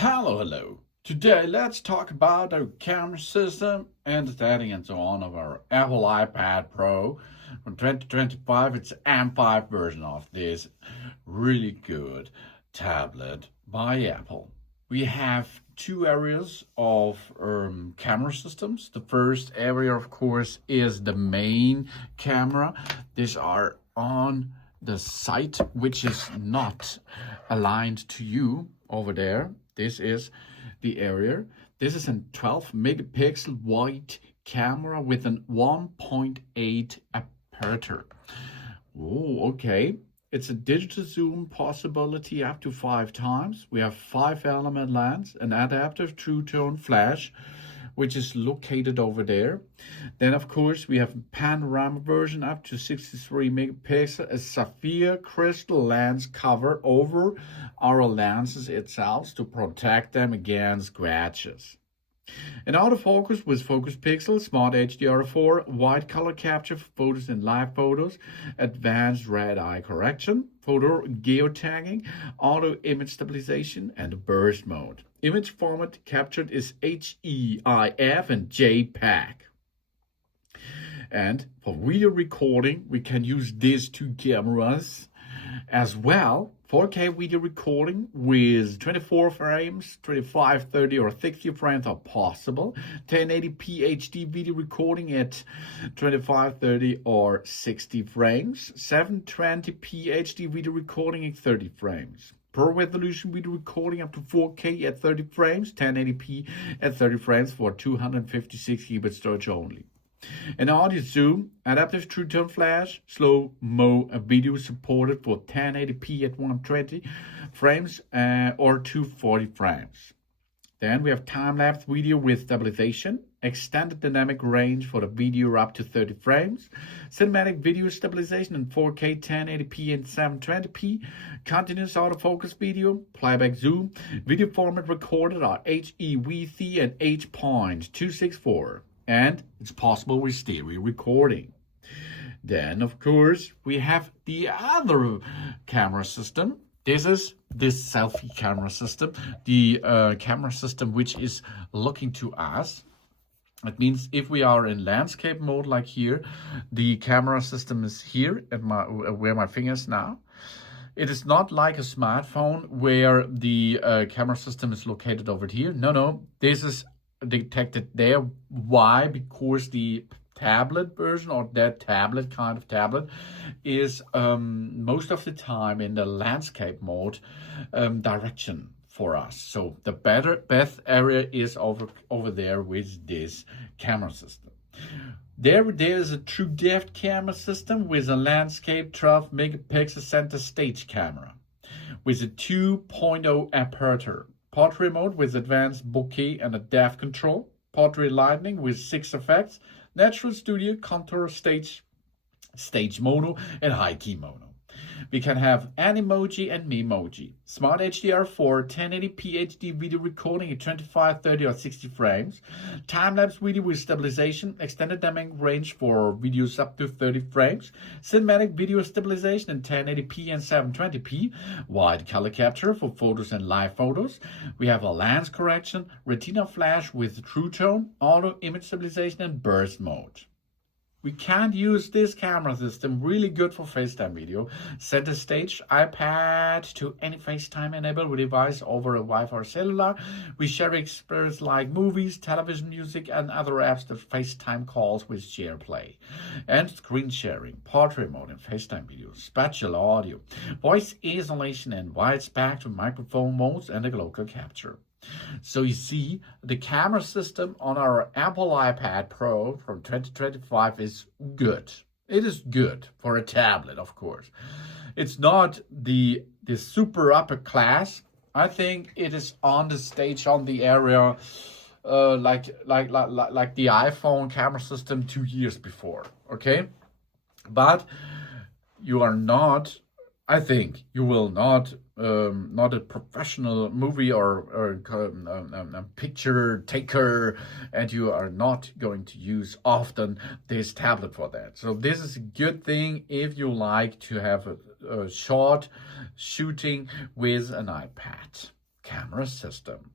Hello. Today let's talk about our camera system and the setting and so on of our Apple iPad Pro from 2025. It's M5 version of this really good tablet by Apple. We have two areas of camera systems. The first area, of course, is the main camera. These are on the side, which is not aligned to you over there. This is the area. This is a 12 megapixel wide camera with an 1.8 aperture. Oh, okay. It's a digital zoom possibility up to 5 times. We have 5-element lens, an adaptive true tone flash, which is located over there. Then, of course, we have a panorama version up to 63 megapixel, a sapphire crystal lens cover over our lenses itself to protect them against scratches. An autofocus with focus pixel, smart HDR4, wide color capture for photos and live photos, advanced red eye correction, photo geotagging, auto image stabilization, and burst mode. Image format captured is HEIF and JPEG. And for video recording, we can use these two cameras as well. 4K video recording with 24 frames, 25, 30, or 60 frames are possible. 1080p HD video recording at 25, 30, or 60 frames. 720p HD video recording at 30 frames. Pro resolution video recording up to 4K at 30 frames, 1080p at 30 frames for 256 GB storage only. An audio zoom, adaptive true tone flash, slow-mo video supported for 1080p at 120 frames or 240 frames. Then we have time-lapse video with stabilization, extended dynamic range for the video up to 30 frames, cinematic video stabilization in 4K, 1080p and 720p, continuous autofocus video, playback zoom, video format recorded are HEVC and H.264. And it's possible with stereo recording. Then, of course, we have the other camera system. This is this selfie camera system, the camera system which is looking to us. It means if we are in landscape mode like here, the camera system is here at where my finger is now. It is not like a smartphone where the camera system is located over here. No, this is detected there. Why? Because the tablet version or that tablet kind of tablet is most of the time in the landscape mode direction for us. So the best area is over there with this camera system. There's a true depth camera system with a landscape 12 megapixel center stage camera with a 2.0 aperture. Portrait mode with advanced bokeh and a depth control. Portrait lighting with 6 effects. Natural studio, contour, stage mono, and high key mono. We can have Animoji and Memoji. Smart HDR4, 1080p HD video recording at 25, 30, or 60 frames. Time-lapse video with stabilization, extended dynamic range for videos up to 30 frames. Cinematic video stabilization in 1080p and 720p. Wide color capture for photos and live photos. We have a lens correction, Retina flash with true tone, auto image stabilization, and burst mode. We can't use this camera system really good for FaceTime video. Center stage, iPad to any FaceTime enabled device over a Wi-Fi or cellular. We share experience like movies, television, music, and other apps that FaceTime calls with SharePlay. And screen sharing, portrait mode and FaceTime video, spatial audio, voice isolation and wide spectrum microphone modes and a local capture. So you see, the camera system on our Apple iPad Pro from 2025 is good. It is good for a tablet, of course. It's not the super upper class. I think it is on the stage, on the area, like the iPhone camera system 2 years before. Okay, but you are not. I think you will not a professional movie or picture taker, and you are not going to use often this tablet for that. So this is a good thing if you like to have a short shooting with an iPad. camera system.